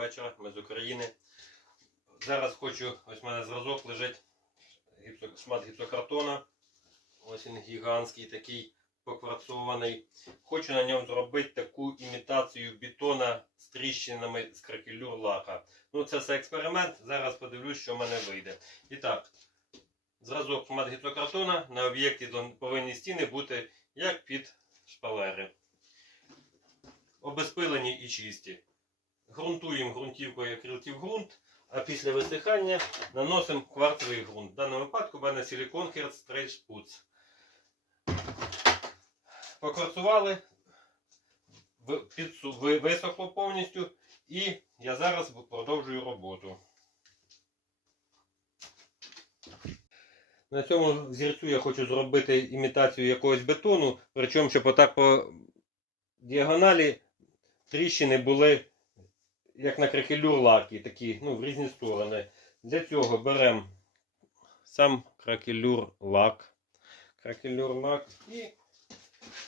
вечора. Ми з України. Зараз хочу, ось в мене зразок лежить шмат гіпсокартона. Ось він гігантський такий покварцований. Хочу на ньому зробити таку імітацію бетона з тріщинами з кракелюр лака. Ну, це все експеримент. Зараз подивлюсь, що в мене вийде. І так, зразок шмат гіпсокартона на об'єкті повинні стіни бути як під шпалери. Обезпилені і чисті. Грунтуємо ґрунтівкою акрилтів ґрунт, а після висихання наносимо кварцевий ґрунт. В даному випадку в мене силікон Hertz Trade Sputz. Покварцували, висохло повністю, і я зараз продовжую роботу. На цьому взірцю я хочу зробити імітацію якогось бетону, причому, щоб отак по діагоналі тріщини були як на кракелюр лаки, такі, ну, в різні сторони. Для цього беремо сам кракелюр лак. Кракелюр лак і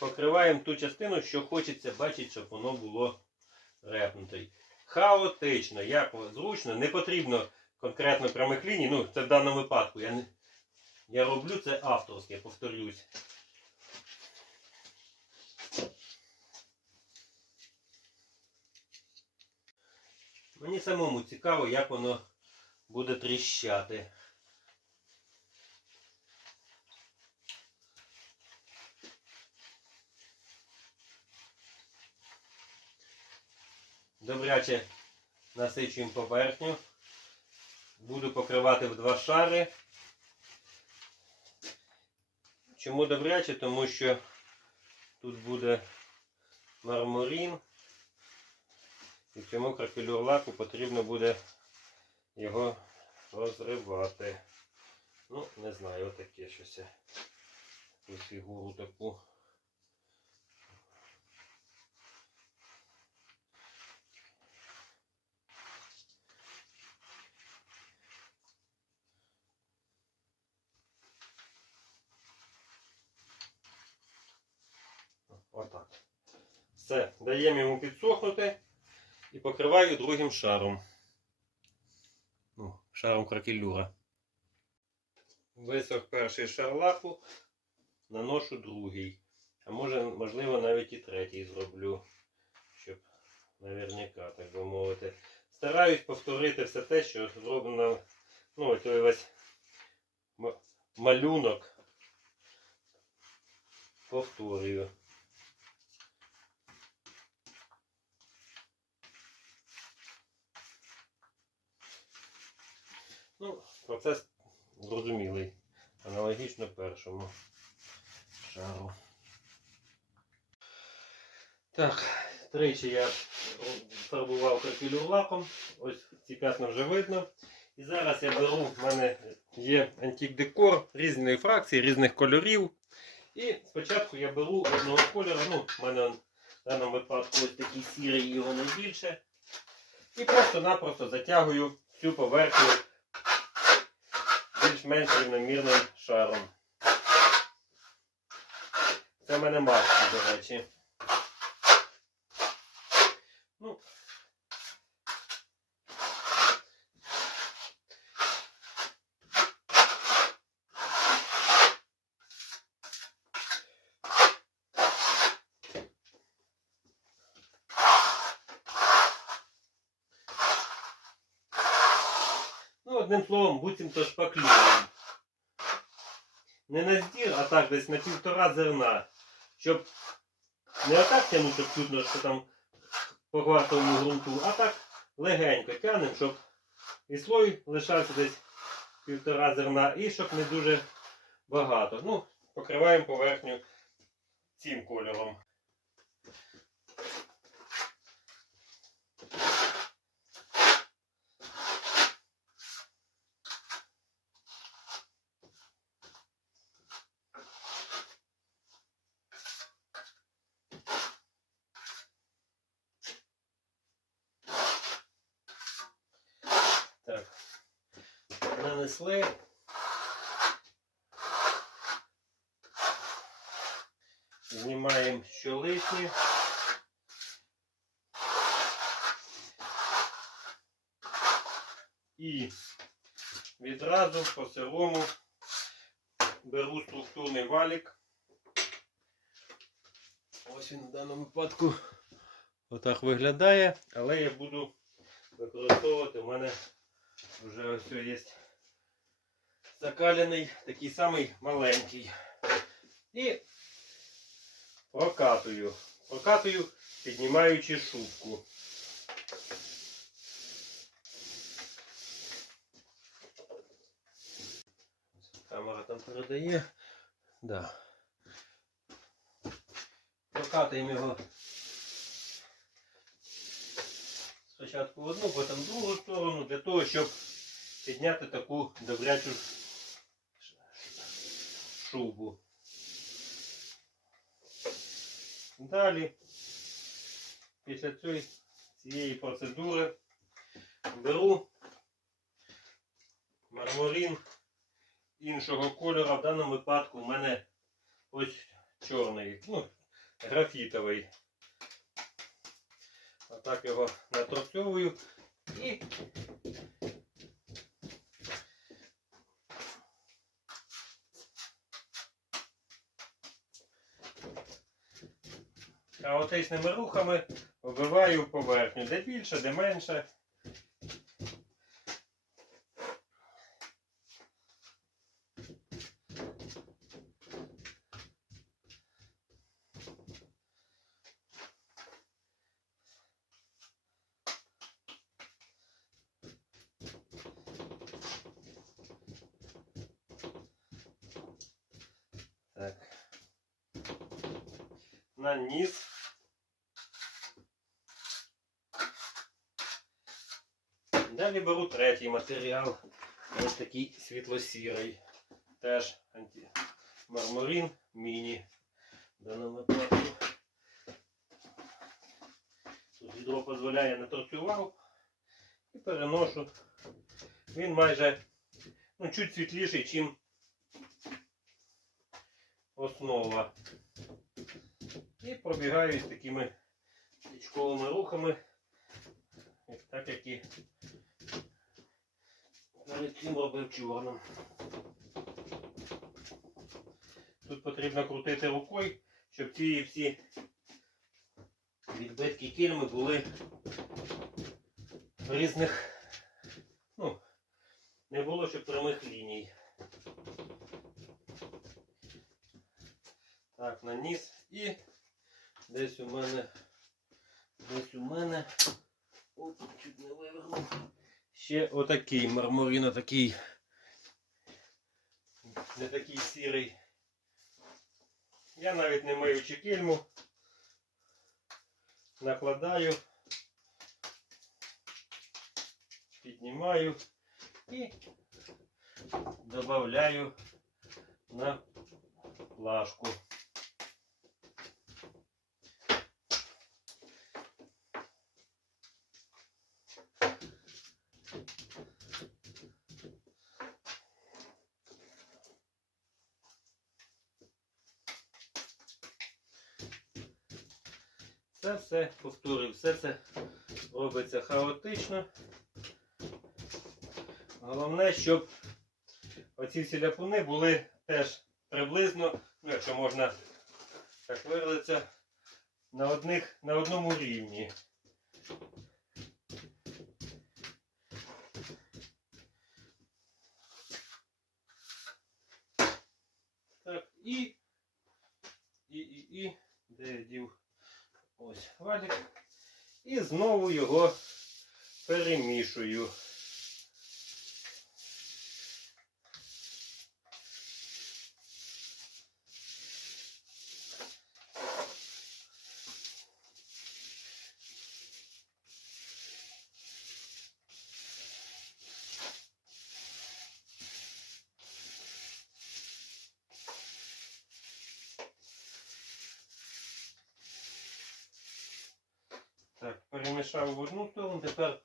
покриваємо ту частину, що хочеться бачити, щоб воно було репнуте. Хаотично, як зручно, не потрібно конкретно прямих ліній. Ну, це в даному випадку. Я, не, я роблю це авторське, повторюсь. Мені самому цікаво, як воно буде тріщати. Добряче насичуємо поверхню. Буду покривати в два шари. Чому добряче? Тому що тут буде мармурін. І цьому кракелюр лаку потрібно буде його розривати. Ну, не знаю, отаке щось. я Таку фігуру таку. Отак. Все, даємо йому підсохнути і покриваю другим шаром. Ну, шаром кракелюра. Висох перший шар лаку, наношу другий. А може, можливо, навіть і третій зроблю, щоб наверняка, так би мовити. Стараюсь повторити все те, що зроблено. Ну, той весь малюнок. Повторюю. Ну, процес зрозумілий. Аналогічно першому шару. Так, тричі я фарбував кракелюр лаком. Ось ці п'ятна вже видно. І зараз я беру, в мене є антик декор різної фракції, різних кольорів. І спочатку я беру одного кольору, ну, в мене в даному випадку ось такий сірий його найбільше. І просто-напросто затягую всю поверхню більш-менш рівномірним шаром. Це в мене маски, до речі. Ну. Ну, одним словом, буцімто шпаклюємо. Не на здір, а так десь на півтора зерна. Щоб не отак тягнути, щоб чутно, що там по квартовому ґрунту, а так легенько тягнемо, щоб і слой лишався десь півтора зерна, і щоб не дуже багато. Ну, покриваємо поверхню цим кольором. Так. Нанесли. Знімаємо що. І відразу по сирому беру структурний валік. Ось він в даному випадку отак виглядає, але я буду використовувати. У мене вже ось є закаляний, такий самий маленький. І прокатую. Прокатую, піднімаючи шубку. Камера там передає. Да. Прокатуємо його спочатку в одну, потім в другу сторону, для того, щоб підняти таку добрячу шубу. Далі, після цієї, процедури, беру мармурин іншого кольору. В даному випадку в мене ось чорний, ну, графітовий. Отак його наторцьовую і хаотичними рухами вбиваю поверхню. Де більше, де менше. Так. Наніс. Далі беру третій матеріал. Ось такий світло-сірий. Теж анті... мармурин міні. В даному відро дозволяє на торцював і переношу. Він майже ну, чуть світліший, ніж основа. І пробігаю з такими свічковими рухами, так як і перед цим робив чорним. Тут потрібно крутити рукою, щоб ці всі відбитки кільми були в різних, ну, не було щоб прямих ліній. Так, наніс і десь у мене, десь у мене, оп, чуть не вивернув. Ще отакий мармурин, такий, не такий сірий. Я навіть не миючи кільму, накладаю, піднімаю і додаю на плашку. Це все повторюю, все це робиться хаотично. Головне, щоб оці всі ляпуни були теж приблизно, ну якщо можна так виразитися, на, одних, на одному рівні. Так, і, і, і, і, де я дів ось валік. І знову його перемішую. Так, перемішав в одну сторону, тепер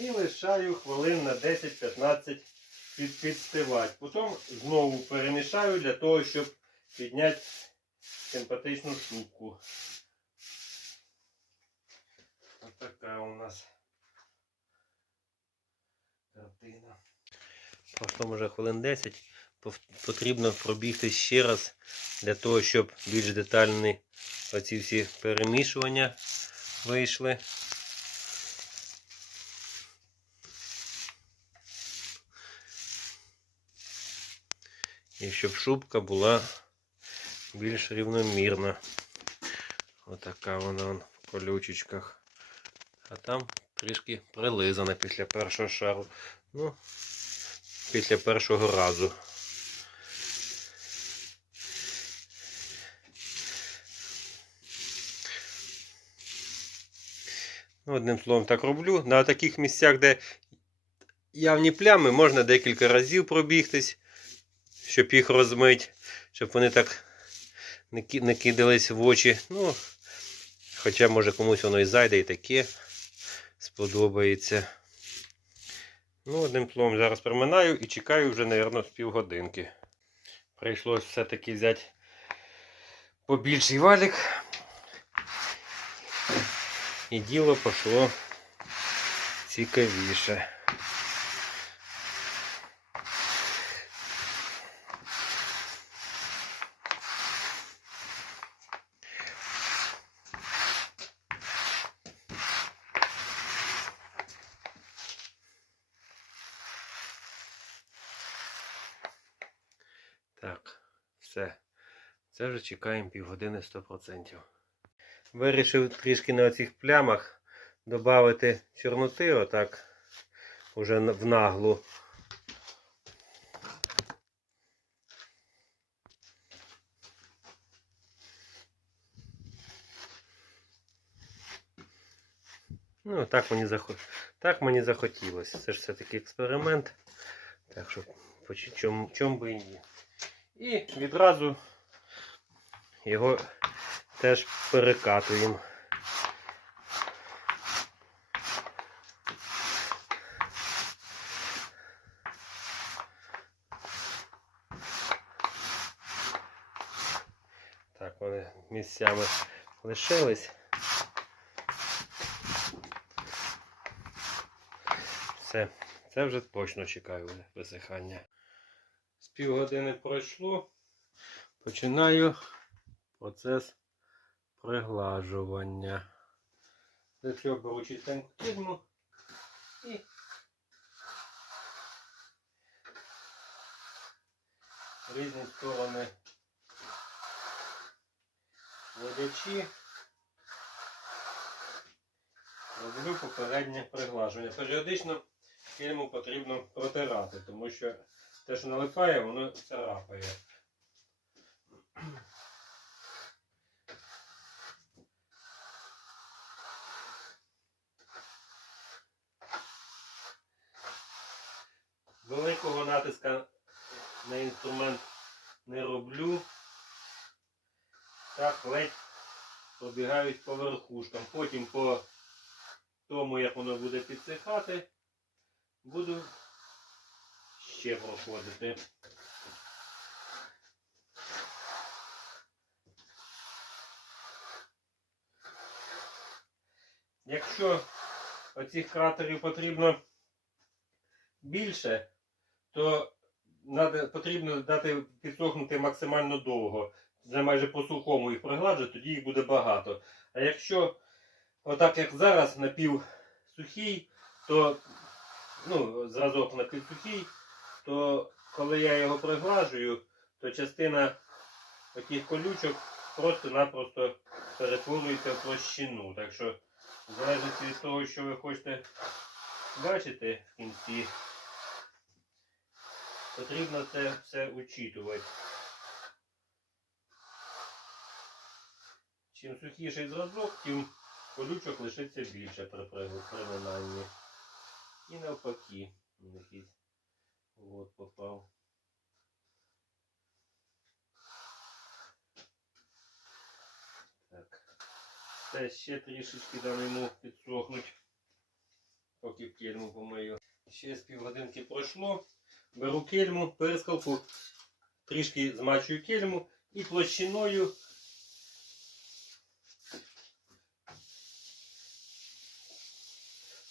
І лишаю хвилин на 10-15 під, підстивати. Потім знову перемішаю для того, щоб підняти симпатичну шубку. Така у нас картина. Пройшло може хвилин 10. Потрібно пробігти ще раз для того, щоб більш детальні оці всі перемішування вийшли. І щоб шубка була більш рівномірна. Отака вона в колючечках. А там трішки прилизана після першого шару. Ну, після першого разу. Ну, одним словом, так роблю. На таких місцях, де явні плями, можна декілька разів пробігтись, щоб їх розмить, щоб вони так не кидались в очі. Ну, хоча, може, комусь воно і зайде і таке сподобається. Ну, одним словом, зараз проминаю і чекаю вже, мабуть, з півгодинки. Прийшлось все-таки взяти побільший валік. І діло пішло цікавіше. Так, все. Це вже чекаємо півгодини 100%. Вирішив трішки на оцих плямах додати чорноти, отак, уже в наглу. Ну, так мені, захо... так мені захотілося. Це ж все-таки експеримент. Так що, поч- чом, чом би і ні. І відразу його теж перекатуємо. Так, вони місцями лишились. Все, це вже точно чекаю висихання. Півгодини пройшло. Починаю процес приглажування. Для беру чистеньку фірму і різні сторони водячі роблю попереднє приглажування. Періодично фільму потрібно протирати, тому що те, що налипає, воно царапає. Великого натиска на інструмент не роблю. Так, ледь пробігають по верхушкам. Потім по тому, як воно буде підсихати, буду ще проходити. Якщо оцих кратерів потрібно більше, то потрібно дати підсохнути максимально довго. Вже майже по сухому їх пригладжу, тоді їх буде багато. А якщо отак як зараз напів сухий, то ну, зразок напівсухий, то коли я його приглажую, то частина таких колючок просто-напросто перетворюється в площину. Так що, в залежності від того, що ви хочете бачити в кінці, потрібно це все учитувати. Чим сухіший зразок, тим колючок лишиться більше при при- приминанні. І навпаки, якийсь от попав. Так. Це ще трішечки дам йому підсохнуть. поки кельму помию. Ще з півгодинки пройшло. Беру кельму, перескалку, трішки змачую кельму і площиною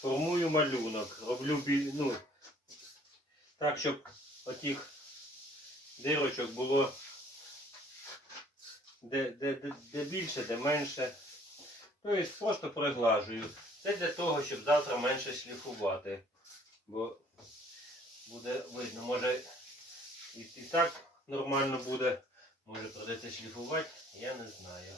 формую малюнок. Роблю ну, так, щоб отих дирочок було де, де, де, де більше, де менше. Тобто просто приглажую. Це для того, щоб завтра менше шліфувати. Бо буде видно, може і, і так нормально буде, може придеться шліфувати, я не знаю.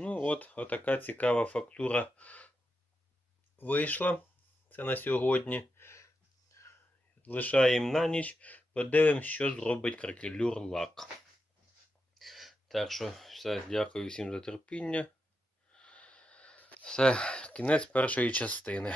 Ну от, отака цікава фактура вийшла. Це на сьогодні. Лишаємо на ніч. Подивимось, що зробить кракелюр лак. Так що, все, дякую всім за терпіння. Все, кінець першої частини.